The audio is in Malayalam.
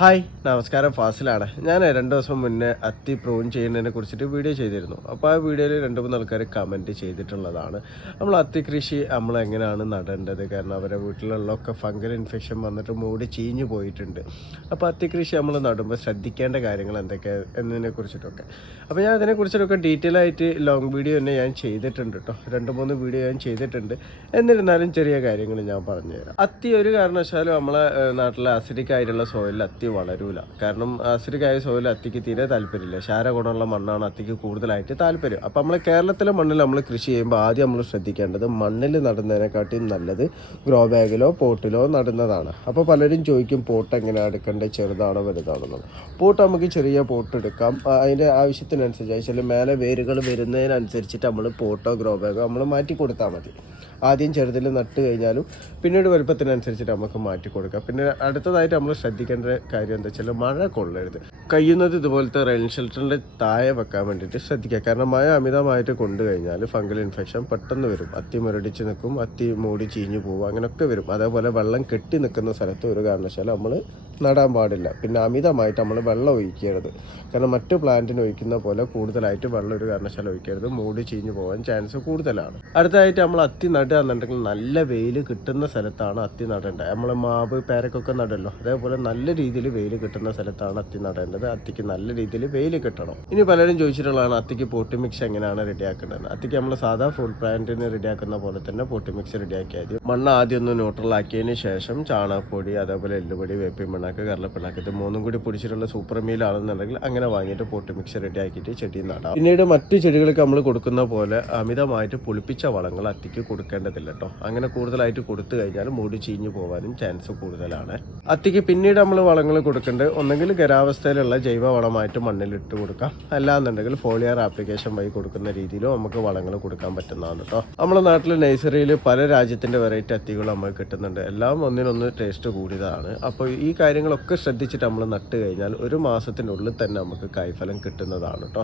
ഹായ് നമസ്കാരം, ഫാസിലാണ്. ഞാൻ 2 ദിവസം മുന്നേ അത്തി പ്രൂൺ ചെയ്യുന്നതിനെ കുറിച്ചിട്ട് വീഡിയോ ചെയ്തിരുന്നു. അപ്പോൾ ആ വീഡിയോയിൽ 2-3 ആൾക്കാർ കമൻറ്റ് ചെയ്തിട്ടുള്ളതാണ്, നമ്മൾ അത്തി കൃഷി നമ്മൾ എങ്ങനെയാണ് നടേണ്ടത്, കാരണം അവരുടെ വീട്ടിലുള്ളൊക്കെ ഫംഗൽ ഇൻഫെക്ഷൻ വന്നിട്ട് മൂടി ചീഞ്ഞു പോയിട്ടുണ്ട്. അപ്പോൾ അത്തി കൃഷി നമ്മൾ നടുമ്പോൾ ശ്രദ്ധിക്കേണ്ട കാര്യങ്ങൾ എന്തൊക്കെ എന്നതിനെ കുറിച്ചിട്ടൊക്കെ അപ്പോൾ ഞാൻ അതിനെക്കുറിച്ചിട്ടൊക്കെ ഡീറ്റെയിൽ ആയിട്ട് ലോങ് വീഡിയോ തന്നെ ഞാൻ ചെയ്തിട്ടുണ്ട് കേട്ടോ. 2-3 വീഡിയോ ഞാൻ ചെയ്തിട്ടുണ്ട്. എന്നിരുന്നാലും ചെറിയ കാര്യങ്ങൾ ഞാൻ പറഞ്ഞുതരാം. അത്തി ഒരു കാരണവശാലും നമ്മളെ നാട്ടിലെ അസിഡിക് ആയിട്ടുള്ള സോയിലിൽ അത്തി വളരൂല. കാരണം അസിഡിക് ആയ സോയിൽ അത്തിക്ക് തീരെ താല്പര്യമില്ല. ക്ഷാര ഗുണമുള്ള മണ്ണാണ് അത്തിക്ക് കൂടുതലായിട്ട് താല്പര്യം. അപ്പോൾ നമ്മൾ കേരളത്തിലെ മണ്ണിൽ നമ്മൾ കൃഷി ചെയ്യുമ്പോൾ ആദ്യം നമ്മൾ ശ്രദ്ധിക്കേണ്ടത് മണ്ണിൽ നടുന്നതിനെക്കാട്ടിയും നല്ലത് ഗ്രോ ബാഗിലോ പോട്ടിലോ നടുന്നതാണ്. അപ്പോൾ പലരും ചോദിക്കും പോട്ട് എങ്ങനെയാണ് എടുക്കേണ്ടത്, ചെറുതാണോ വലുതാണോ എന്നുള്ളത്. പോട്ട് നമുക്ക് ചെറിയ പോട്ട് എടുക്കാം. അതിൻ്റെ ആവശ്യത്തിനനുസരിച്ച് വെച്ചാൽ മേലെ വേരുകൾ വരുന്നതിനനുസരിച്ചിട്ട് നമ്മൾ പോട്ടോ ഗ്രോ ബാഗോ നമ്മൾ മാറ്റി കൊടുത്താൽ മതി. ആദ്യം ചെറുതിൽ നട്ട് കഴിഞ്ഞാലും പിന്നീട് വലുപ്പത്തിനനുസരിച്ചിട്ട് നമുക്ക് മാറ്റി കൊടുക്കാം. പിന്നെ അടുത്തതായിട്ട് നമ്മൾ ശ്രദ്ധിക്കേണ്ട കാര്യം എന്താ വെച്ചാൽ മഴ കൊള്ളരുത്. കഴിയുന്നത് ഇതുപോലത്തെ റെയിൻ ഷെൽട്ടറിൻ്റെ താഴെ വെക്കാൻ വേണ്ടിയിട്ട് ശ്രദ്ധിക്കുക. കാരണം മഴ അമിതമായിട്ട് കൊണ്ടു കഴിഞ്ഞാൽ ഫംഗൽ ഇൻഫെക്ഷൻ പെട്ടെന്ന് വരും. അത്തി മുരടിച്ച് നിൽക്കും, അത്തി മൂടി ചീഞ്ഞു പോകും, അങ്ങനെയൊക്കെ വരും. അതേപോലെ വെള്ളം കെട്ടി നിൽക്കുന്ന സ്ഥലത്ത് ഒരു കാരണവശാലും നമ്മൾ നടാൻ പാടില്ല. പിന്നെ അമിതമായിട്ട് നമ്മൾ വെള്ളം ഒഴിക്കരുത്. കാരണം മറ്റു പ്ലാന്റിന് ഒഴിക്കുന്ന പോലെ കൂടുതലായിട്ട് വെള്ളം ഒരു കാരണവശാലും ഒഴിക്കരുത്. മൂടി ചീഞ്ഞു പോകാൻ ചാൻസ് കൂടുതലാണ്. അടുത്തതായിട്ട് നമ്മൾ അത്തി നടുക എന്നുണ്ടെങ്കിൽ നല്ല വെയിൽ കിട്ടുന്ന സ്ഥലത്താണ് അത്തി നടേണ്ടത്. നമ്മൾ മാവ് പേരക്കൊക്കെ നടല്ലോ, അതേപോലെ നല്ല രീതിയിൽ വെയിൽ കിട്ടുന്ന സ്ഥലത്താണ് അത്തി നടേണ്ടത്. അത്തിക്ക് നല്ല രീതിയിൽ വെയിൽ കിട്ടണം. ഇനി പലരും ചോദിച്ചിട്ടുള്ളതാണ് അത്തിക്ക് പോട്ടി മിക്സ് എങ്ങനെയാണ് റെഡിയാക്കേണ്ടത്. അത്തിക്ക് നമ്മൾ സാധാ ഫുഡ് പ്ലാന്റിന് റെഡിയാക്കുന്ന പോലെ തന്നെ പോട്ടി മിക്സ് റെഡിയാക്കിയാൽ മതി. മണ്ണ് ആദ്യം ഒന്ന് ന്യൂട്രൽ ആക്കിയതിന് ശേഷം ചാണകപ്പൊടി, അതേപോലെ എല്ലുപൊടി, വേപ്പിൻ പിണ്ണാക്ക്, കടലപ്പിണ്ണാക്ക്, ഇത് 3 കൂടി പൊടിച്ചിട്ടുള്ള സൂപ്പർ മീൽ ആണെന്നുണ്ടെങ്കിൽ അങ്ങനെ വാങ്ങിയിട്ട് പോട്ടി മിക്സ് റെഡിയാക്കിയിട്ട് ചെടി നടാം. പിന്നീട് മറ്റു ചെടികൾക്ക് നമ്മൾ കൊടുക്കുന്ന പോലെ അമിതമായിട്ട് പുളിപ്പിച്ച വളങ്ങൾ അത്തിക്ക് കൊടുക്കേണ്ടതില്ല കേട്ടോ. അങ്ങനെ കൂടുതലായിട്ട് കൊടുത്തു കഴിഞ്ഞാൽ മൂടി ചീഞ്ഞു പോകാനും ചാൻസ് കൂടുതലാണ്. അത്തിക്ക് പിന്നീട് നമ്മൾ വളങ്ങൾ കൊടുക്കേണ്ടത് ഒന്നെങ്കിൽ ഖരാവസ്ഥയിലുള്ള ജൈവ വളമായിട്ട് മണ്ണിലിട്ട് കൊടുക്കാം, അല്ലാന്നുണ്ടെങ്കിൽ ഫോളിയർ ആപ്ലിക്കേഷൻ വഴി കൊടുക്കുന്ന രീതിയിലും നമുക്ക് വളങ്ങൾ കൊടുക്കാൻ പറ്റുന്നതാണ് കേട്ടോ. നമ്മുടെ നാട്ടിലെ നഴ്സറിയിൽ പല രാജ്യത്തിൻ്റെ വെറൈറ്റി അത്തികൾ നമുക്ക് കിട്ടുന്നുണ്ട്. എല്ലാം ഒന്നിനൊന്ന് ടേസ്റ്റ് കൂടിയതാണ്. അപ്പോൾ ഈ കാര്യങ്ങളൊക്കെ ശ്രദ്ധിച്ചിട്ട് നമ്മൾ നട്ട് കഴിഞ്ഞാൽ 1 മാസത്തിനുള്ളിൽ തന്നെ നമുക്ക് കായ്ഫലം കിട്ടുന്നതാണ് കേട്ടോ.